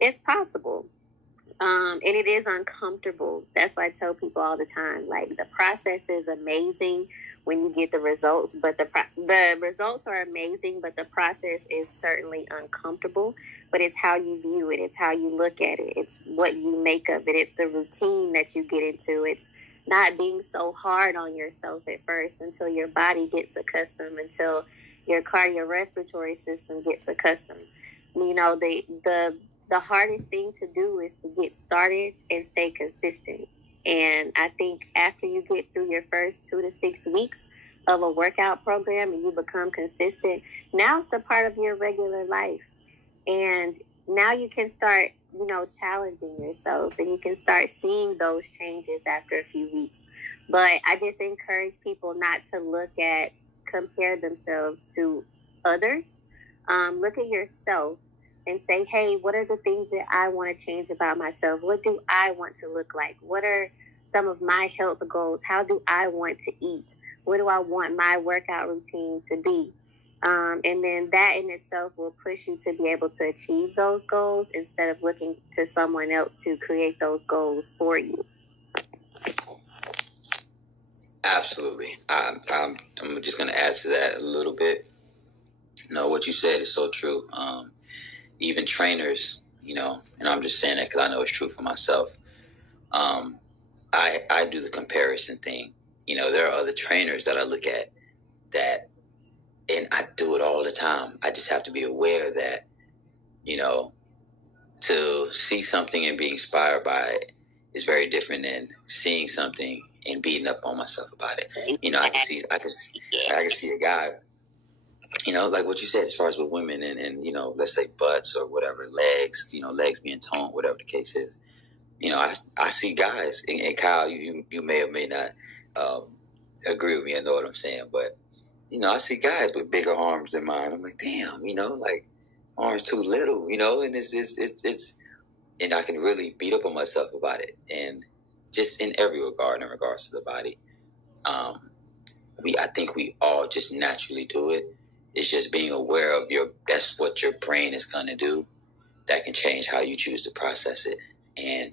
It's possible. And it is uncomfortable. That's why I tell people all the time, like, the process is amazing when you get the results, but the results are amazing, but the process is certainly uncomfortable. But it's how you view it. It's how you look at it. It's what you make of it. It's the routine that you get into. It's not being so hard on yourself at first until your body gets accustomed, until your cardiorespiratory system gets accustomed. You know, the hardest thing to do is to get started and stay consistent. And I think after you get through your first 2 to 6 weeks of a workout program and you become consistent, now it's a part of your regular life. And now you can start, challenging yourself, and you can start seeing those changes after a few weeks. But I just encourage people not to compare themselves to others. Look at yourself and say, hey, what are the things that I want to change about myself? What do I want to look like? What are some of my health goals? How do I want to eat? What do I want my workout routine to be? And then that in itself will push you to be able to achieve those goals instead of looking to someone else to create those goals for you. Absolutely. I'm just going to add to that a little bit. No, what you said is so true. Even trainers, and I'm just saying that because I know it's true for myself. I do the comparison thing. There are other trainers that I look at that, and I do it all the time. I just have to be aware that, to see something and be inspired by it is very different than seeing something and beating up on myself about it. I can see a guy, like what you said, as far as with women and let's say butts or whatever, legs, legs being toned, whatever the case is. I see guys, and Kyle, you may or may not agree with me. I know what I'm saying, but I see guys with bigger arms than mine. I'm like, damn, like arms too little, and it's and I can really beat up on myself about it, and just in every regard, in regards to the body, I think we all just naturally do it. It's just being aware of that's what your brain is gonna do. That can change how you choose to process it and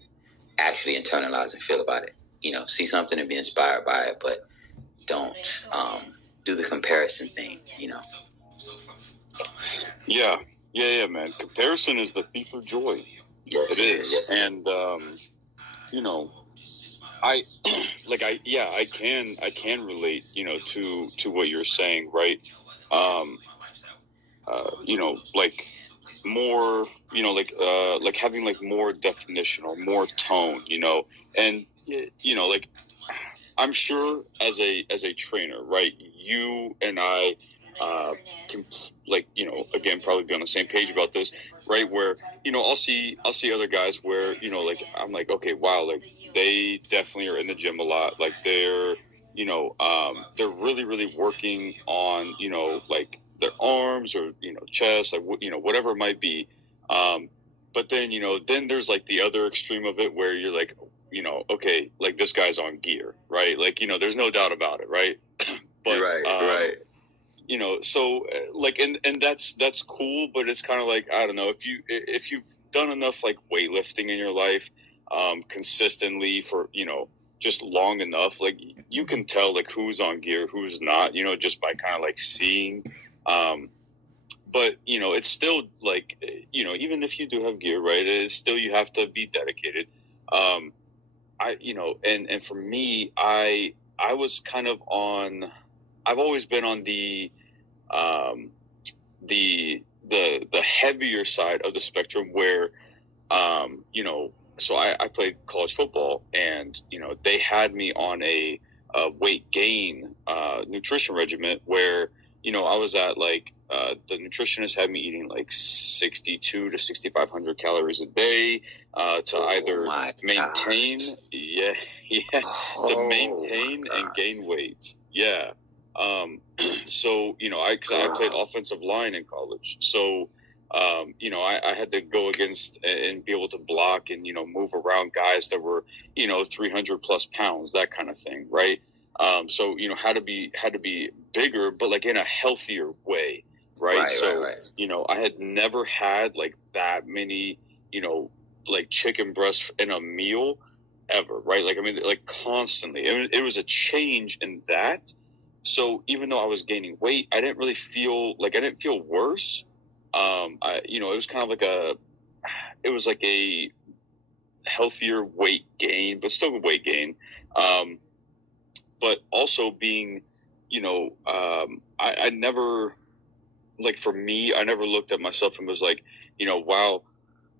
actually internalize and feel about it. See something and be inspired by it, but don't do the comparison thing. Yeah, man. Comparison is the thief of joy. Yes, it is. Yes, and I can relate, to what you're saying, right? Like more, like having like more definition or more tone, and like I'm sure as a trainer, right? You and I can, like, again, probably be on the same page about this, right? Where, I'll see other guys where, like, I'm like, okay, wow, like they definitely are in the gym a lot. Like they're really, really working on, like their arms or, chest, like, whatever it might be. But then, then there's like the other extreme of it where you're like, okay, like this guy's on gear, right? Like, there's no doubt about it, right? But, right. So like, and that's cool, but it's kind of like, I don't know, if you've done enough like weightlifting in your life, consistently for, just long enough, like you can tell like who's on gear, who's not, just by kind of like seeing, but, it's still like, even if you do have gear, right, it's still, you have to be dedicated. And for me, I was kind of I've always been on the heavier side of the spectrum where, so I played college football, and, they had me on a weight gain nutrition regimen where, I was at like, the nutritionist had me eating like 6,200 to 6,500 calories a day to either maintain, to maintain and gain weight. Yeah. So, I played offensive line in college. So, I had to go against and be able to block and, move around guys that were, 300 plus pounds, that kind of thing. Right. So, had to be bigger, but like in a healthier way. Right. So, I had never had like that many, like chicken breast in a meal ever, right? Like, I mean, like constantly. It was a change in that. So even though I was gaining weight, I didn't feel worse. It was kind of it was like a healthier weight gain, but still a weight gain. But also being, I never, like for me, I never looked at myself and was like, wow,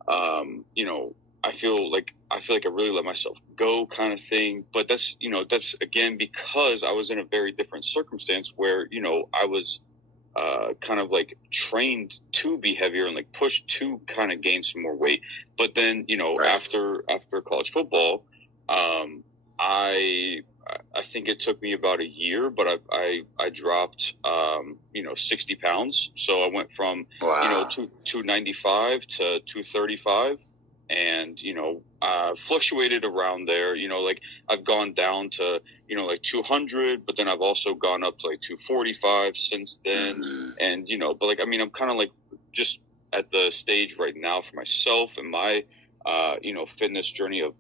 I feel like I really let myself go kind of thing. But that's again, because I was in a very different circumstance where, I was kind of like trained to be heavier and like pushed to kind of gain some more weight. But then, Right. after college football, I think it took me about a year, but I dropped 60 pounds. So I went from Wow. 295 to 235, and fluctuated around there. Like I've gone down to like 200, but then I've also gone up to like 245 since then. Mhm. And but like I mean, I'm kind of like just at the stage right now for myself and my fitness journey of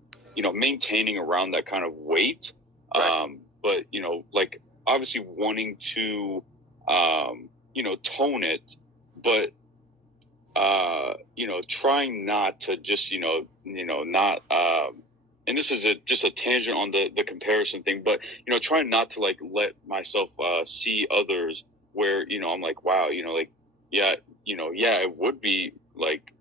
maintaining around that kind of weight. Right. But like obviously wanting to tone it, but trying not to just not and this is just a tangent on the comparison thing, but trying not to like let myself see others where I'm like, wow, like yeah, it would be like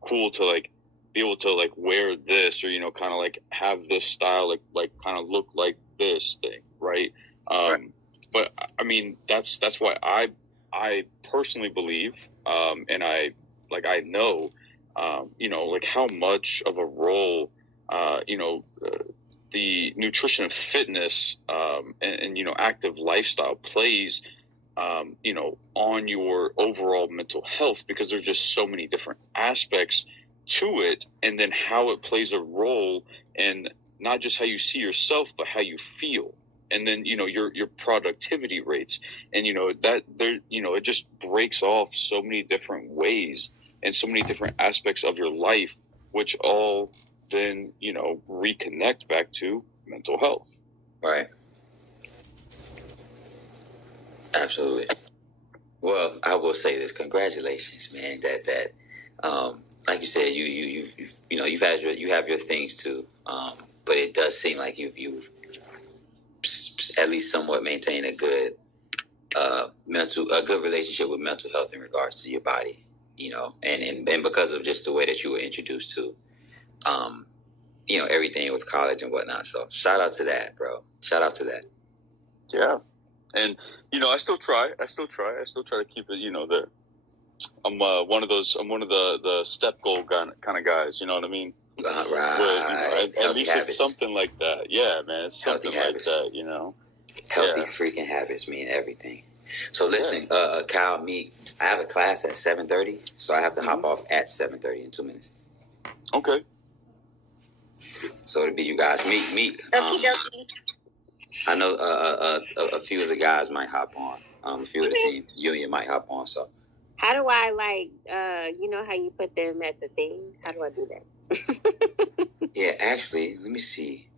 cool to like be able to like wear this, or kind of like have this style, like kind of look like this thing, right? Right. But I mean, that's why I personally believe, and I know, like how much of a role, the nutrition and fitness, and active lifestyle plays, on your overall mental health, because there's just so many different aspects to it, and then how it plays a role in not just how you see yourself, but how you feel. And then your productivity rates, and that there it just breaks off so many different ways and so many different aspects of your life, which all then reconnect back to mental health. Right. Absolutely. Well, I will say this: congratulations, man. That like you said, you've had you have your things too. But it does seem like you've at least somewhat maintained a good good relationship with mental health in regards to your body, and because of just the way that you were introduced to everything with college and whatnot. So shout out to that, bro. Shout out to that. Yeah. And I still try to keep it there. I'm one of the step goal kind of guys, you know what I mean? Right. But, at least habits. It's something like that. Yeah, man, it's healthy something habits. Like that, Healthy freaking habits mean everything. So listen, Kyle, I have a class at 7:30, so I have to hop off at 7:30 in 2 minutes. Okay. So it'll be you guys. Meek. Okie dokie. I know a few of the guys might hop on. A few of the team union might hop on. So how do I how you put them at the thing? How do I do that? Yeah, actually, let me see.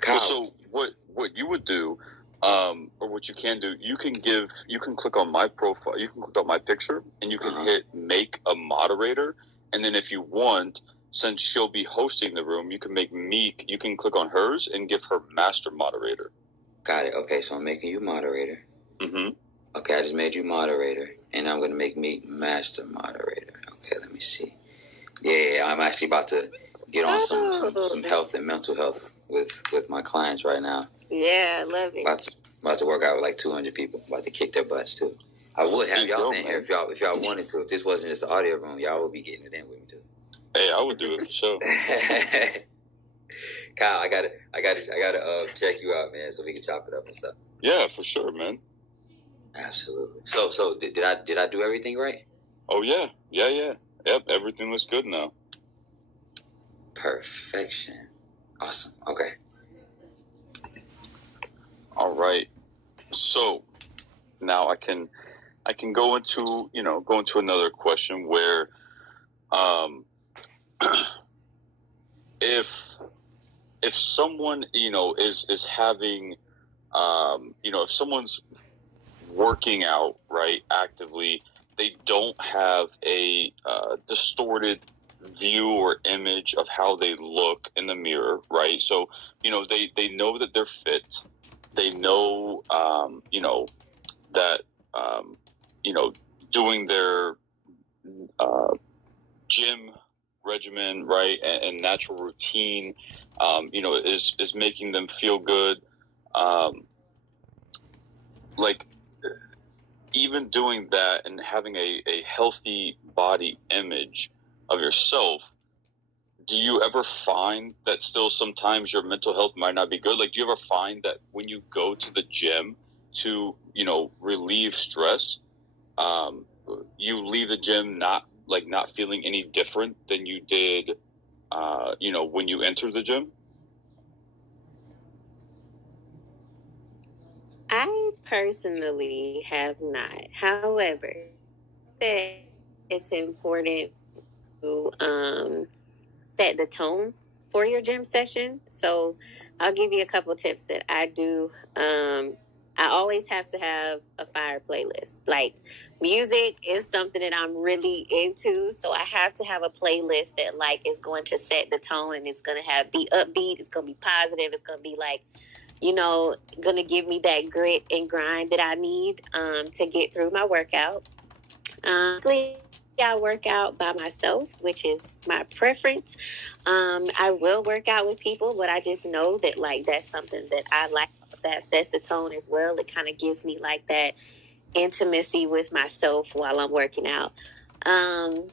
Kyle. Well, so what you would do, or what you can do, you can click on my profile, you can click on my picture, and you can hit make a moderator, and then if you want, since she'll be hosting the room, you can you can click on hers and give her master moderator. Got it. Okay, so I'm making you moderator. Mm-hmm. Okay, I just made you moderator, and I'm going to make me master moderator. Okay, let me see. Yeah, I'm actually about to get on some health and mental health with my clients right now. Yeah, I love it. About to work out with like 200 people. About to kick their butts too. I would have y'all in here if y'all wanted to. If this wasn't just the audio room, y'all would be getting it in with me too. Hey, I would do it for sure. Kyle, I gotta check you out, man, so we can chop it up and stuff. Yeah, for sure, man. Absolutely. So did I do everything right? Oh yeah. Yep, everything looks good now. Perfection. Awesome. Okay. All right. So now I can go into another question where if someone, is having, if someone's working out, right, actively, they don't have a distorted view or image of how they look in the mirror, right? So, they know that they're fit. They know, that, doing their gym regimen, right, and natural routine, is making them feel good. Like, even doing that and having a healthy body image of yourself, do you ever find that still sometimes your mental health might not be good? Like, do you ever find that when you go to the gym to, relieve stress, you leave the gym not feeling any different than you did, when you entered the gym? I personally have not. However, that it's important to set the tone for your gym session. So I'll give you a couple tips that I do. I always have to have a fire playlist. Like, music is something that I'm really into, so I have to have a playlist that is going to set the tone, and it's going to be upbeat, it's going to be positive, it's going to be going to give me that grit and grind that I need to get through my workout. I work out by myself, which is my preference. I will work out with people, but I just know that that's something that I like, that sets the tone as well. It kind of gives me that intimacy with myself while I'm working out. And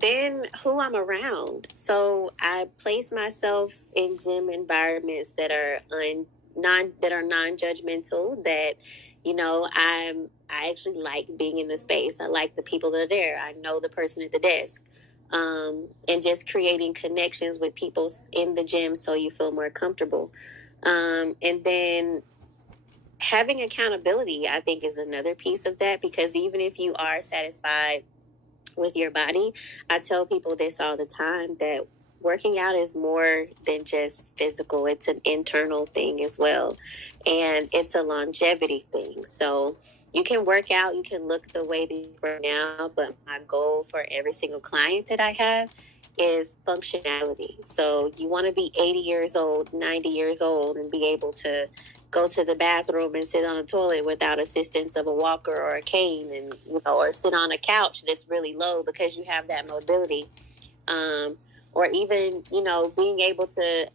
then who I'm around. So I place myself in gym environments that are non-judgmental, that I actually like being in the space. I like the people that are there. I know the person at the desk. And just creating connections with people in the gym so you feel more comfortable. And then having accountability, I think, is another piece of that, because even if you are satisfied with your body, I tell people this all the time, that working out is more than just physical. It's an internal thing as well. And it's a longevity thing. So you can work out, you can look the way that you are now, but my goal for every single client that I have is functionality. So you want to be 80 years old, 90 years old, and be able to go to the bathroom and sit on a toilet without assistance of a walker or a cane, and or sit on a couch that's really low because you have that mobility. Or even, being able to,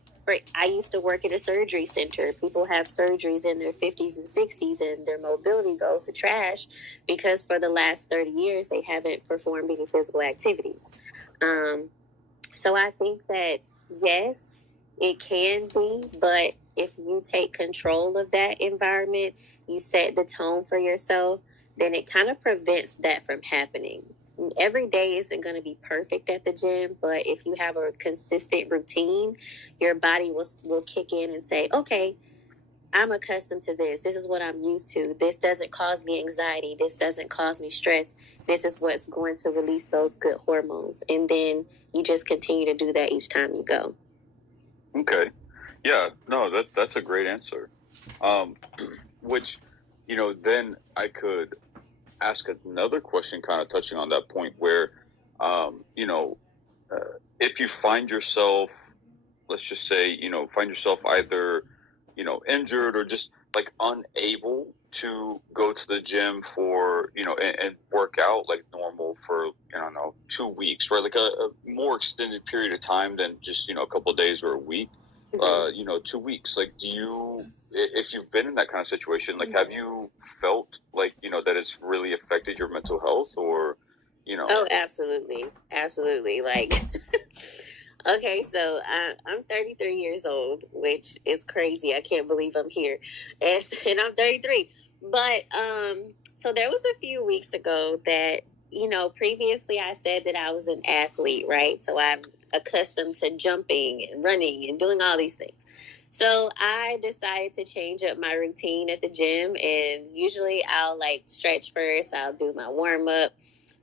I used to work at a surgery center. People have surgeries in their 50s and 60s, and their mobility goes to trash because for the last 30 years, they haven't performed any physical activities. So I think that, yes, it can be, but if you take control of that environment, you set the tone for yourself, then it kind of prevents that from happening. Every day isn't going to be perfect at the gym, but if you have a consistent routine, your body will kick in and say, okay, I'm accustomed to this. This is what I'm used to. This doesn't cause me anxiety. This doesn't cause me stress. This is what's going to release those good hormones. And then you just continue to do that each time you go. Okay. Yeah, no, that's a great answer. Which, then I could ask another question kind of touching on that point where, if you find yourself, let's just say, find yourself either, injured or just unable to go to the gym for, and work out like normal for, 2 weeks, right? Like a more extended period of time than just, a couple of days or a week, 2 weeks. Like, if you've been in that kind of situation, have you felt that it's really affected your mental health, or, Oh, absolutely. Absolutely. Okay, so I'm 33 years old, which is crazy. I can't believe I'm here. And I'm 33. But so there was a few weeks ago that, previously I said that I was an athlete, right? So I'm accustomed to jumping and running and doing all these things. So I decided to change up my routine at the gym, and usually I'll stretch first. I'll do my warm up,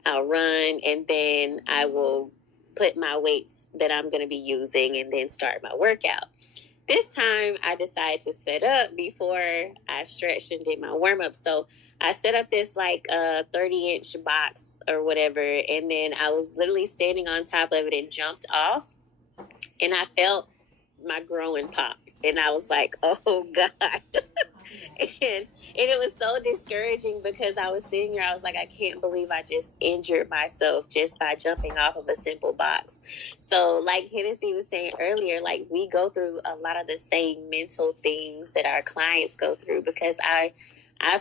I'll run, and then I will put my weights that I'm going to be using and then start my workout. this time I decided to set up before I stretched and did my warm up. So I set up this like 30-inch box or whatever, and then I was literally standing on top of it and jumped off, and I felt my groin pop, and I was like, oh God. and it was so discouraging because I was sitting here, I was like, I can't believe I just injured myself just by jumping off of a simple box. So like Hennessy was saying earlier, like we go through a lot of the same mental things that our clients go through, because I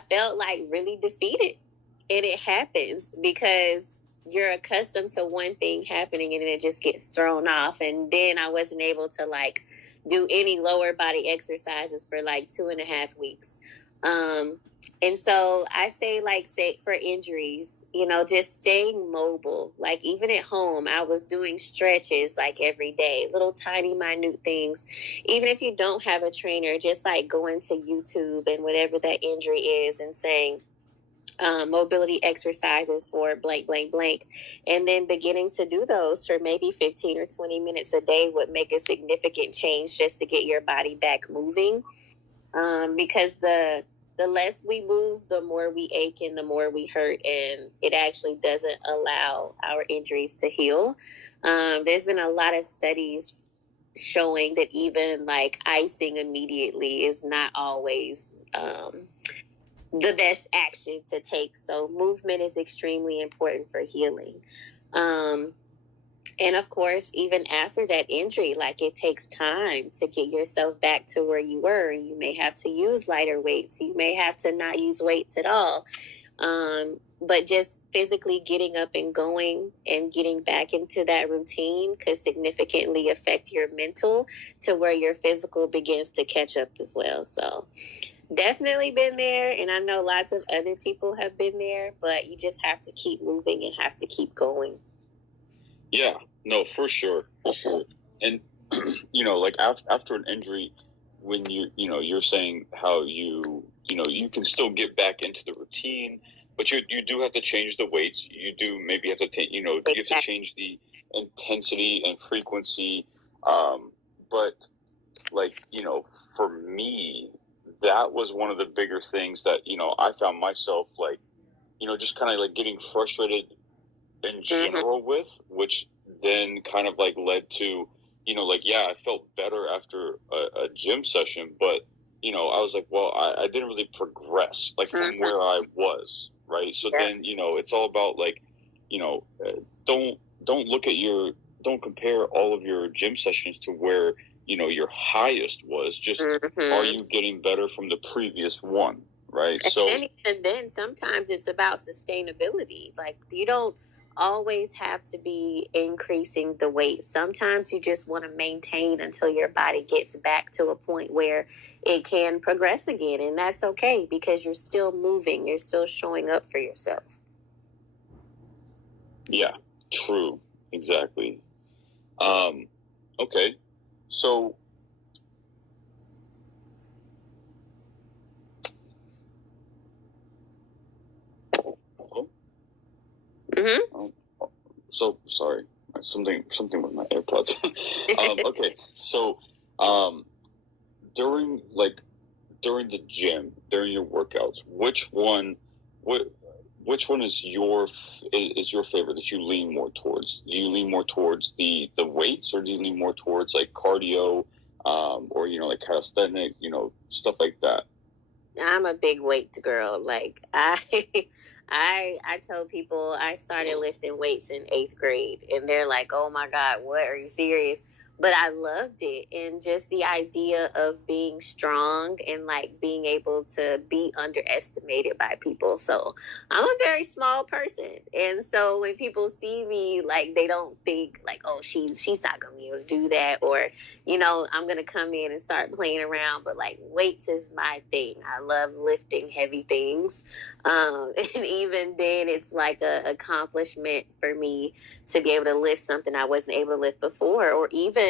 felt like really defeated. And it happens because you're accustomed to one thing happening and then it just gets thrown off. And then I wasn't able to like do any lower body exercises for like 2.5 weeks. And so I say, like, say for injuries, just staying mobile. Like even at home, I was doing stretches like every day, little tiny minute things. Even if you don't have a trainer, just like going to YouTube and whatever that injury is and saying, mobility exercises for blank, blank, blank, and then beginning to do those for maybe 15 or 20 minutes a day would make a significant change just to get your body back moving. Because the less we move, the more we ache and the more we hurt, and it actually doesn't allow our injuries to heal. There's been a lot of studies showing that even like icing immediately is not always the best action to take. So movement is extremely important for healing. And of course, even after that injury, like it takes time to get yourself back to where you were. You may have to use lighter weights. You may have to not use weights at all. But just physically getting up and going and getting back into that routine could significantly affect your mental to where your physical begins to catch up as well. So definitely been there, and I know lots of other people have been there, but you just have to keep moving and have to keep going. Yeah, no, for sure. And like after an injury, when you're saying how you can still get back into the routine, but you do have to change the weights. You do maybe have to you have to change the intensity and frequency. But like for me, that was one of the bigger things that, I found myself like, just kind of like getting frustrated in general with, which then kind of like led to, I felt better after a gym session, but, I was like, well, I didn't really progress like from where I was. Right. So then, it's all about like, don't compare all of your gym sessions to where, your highest was. Just are you getting better from the previous one, right? And then sometimes it's about sustainability. Like you don't always have to be increasing the weight. Sometimes you just want to maintain until your body gets back to a point where it can progress again, and that's okay because you're still moving, you're still showing up for yourself. Yeah, true, exactly. Okay. So, so sorry, something with my AirPods. Okay, so during the gym, during your workouts, which one is your favorite that you lean more towards? Do you lean more towards the weights, or do you lean more towards like cardio, or like calisthenic, stuff like that? I'm a big weights girl. Like I tell people I started lifting weights in 8th grade, and they're like, "Oh my God, what? Are you serious?" But I loved it, and just the idea of being strong and like being able to be underestimated by people. So I'm a very small person, and so when people see me, like they don't think like, "Oh, she's not gonna be able to do that," or I'm gonna come in and start playing around. But like weights is my thing. I love lifting heavy things, and even then, it's like a accomplishment for me to be able to lift something I wasn't able to lift before, or even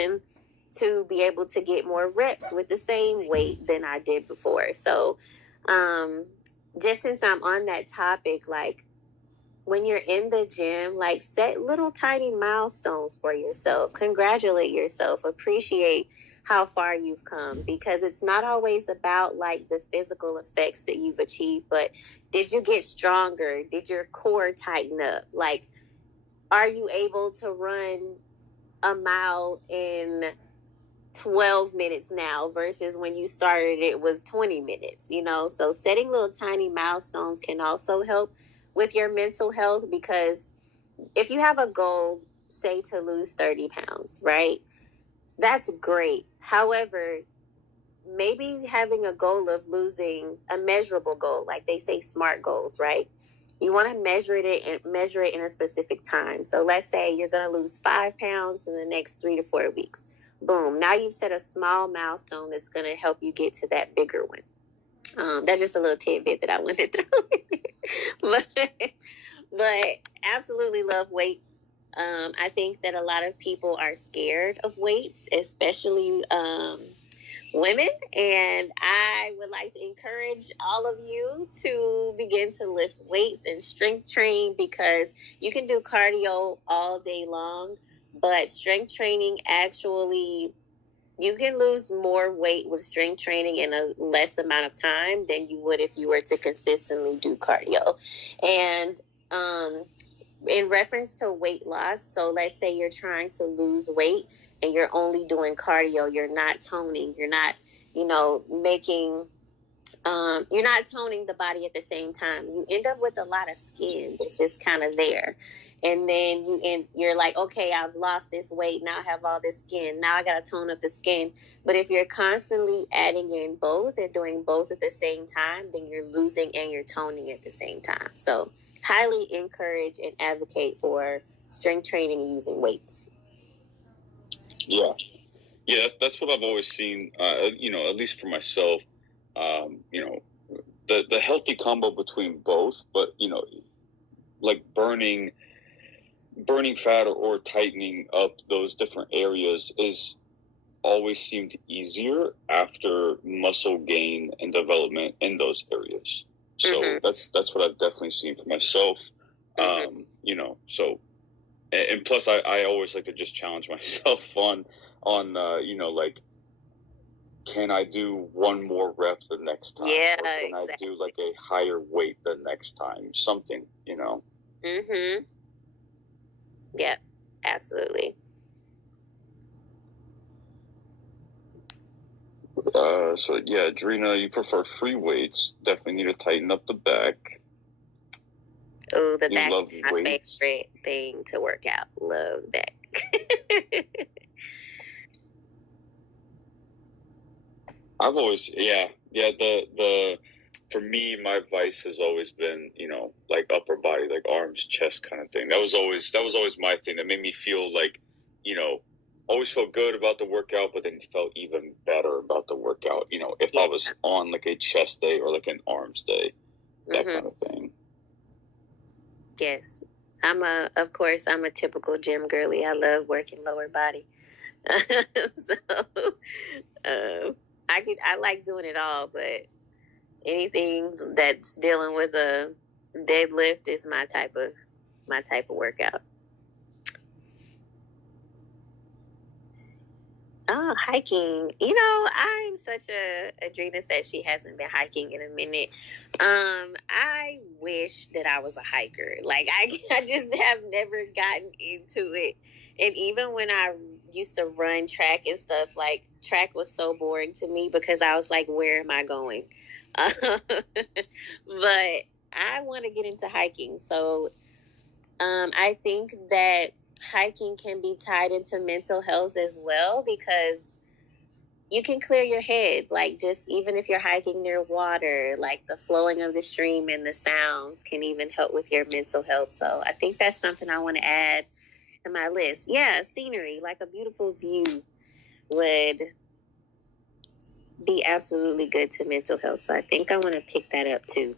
to be able to get more reps with the same weight than I did before. So just since I'm on that topic, like when you're in the gym, like set little tiny milestones for yourself. Congratulate yourself. Appreciate how far you've come, because it's not always about like the physical effects that you've achieved, but did you get stronger? Did your core tighten up? Like, are you able to run a mile in 12 minutes now versus when you started it was 20 minutes, you know? So setting little tiny milestones can also help with your mental health, because if you have a goal, say to lose 30 pounds, right? That's great. However, maybe having a goal of losing a measurable goal, like they say SMART goals, right? You want to measure it in a specific time. So let's say you're going to lose 5 pounds in the next 3 to 4 weeks. Boom. Now you've set a small milestone that's going to help you get to that bigger one. That's just a little tidbit that I wanted to throw in there. But absolutely love weights. I think that a lot of people are scared of weights, especially women, and I would like to encourage all of you to begin to lift weights and strength train, because you can do cardio all day long, but strength training actually, you can lose more weight with strength training in a less amount of time than you would if you were to consistently do cardio. And in reference to weight loss, so let's say you're trying to lose weight and you're only doing cardio, you're not toning, you're not, you're not toning the body at the same time. You end up with a lot of skin that's just kind of there. And then you're like, okay, I've lost this weight. Now I have all this skin. Now I got to tone up the skin. But if you're constantly adding in both and doing both at the same time, then you're losing and you're toning at the same time. So highly encourage and advocate for strength training using weights. Yeah. Yeah, that's what I've always seen, at least for myself, the healthy combo between both, but, like burning fat or tightening up those different areas is always seemed easier after muscle gain and development in those areas. So that's what I've definitely seen for myself. So, and plus I always like to just challenge myself on like, can I do one more rep the next time? Yeah, or can I do like a higher weight the next time? Something, Yeah, absolutely. So yeah, Drina, you prefer free weights. Definitely need to tighten up the back. Oh, the back is my favorite thing to work out. Love back. I've always, the for me, my vice has always been, like upper body, like arms, chest kind of thing. That was always my thing. That made me feel like, always felt good about the workout, but then felt even better about the workout. If I was on like a chest day or like an arms day, that kind of thing. Yes, of course, I'm a typical gym girly. I love working lower body. I like doing it all, but anything that's dealing with a deadlift is my type of workout. Oh, hiking. I'm such Adrena said she hasn't been hiking in a minute. I wish that I was a hiker. Like, I just have never gotten into it. And even when I used to run track and stuff, like, track was so boring to me because I was like, where am I going? But I want to get into hiking. So I think that hiking can be tied into mental health as well, because you can clear your head. Like, just even if you're hiking near water, like the flowing of the stream and the sounds can even help with your mental health. So I think that's something I want to add to my list. Yeah, scenery, like a beautiful view would be absolutely good to mental health. So I think I want to pick that up too.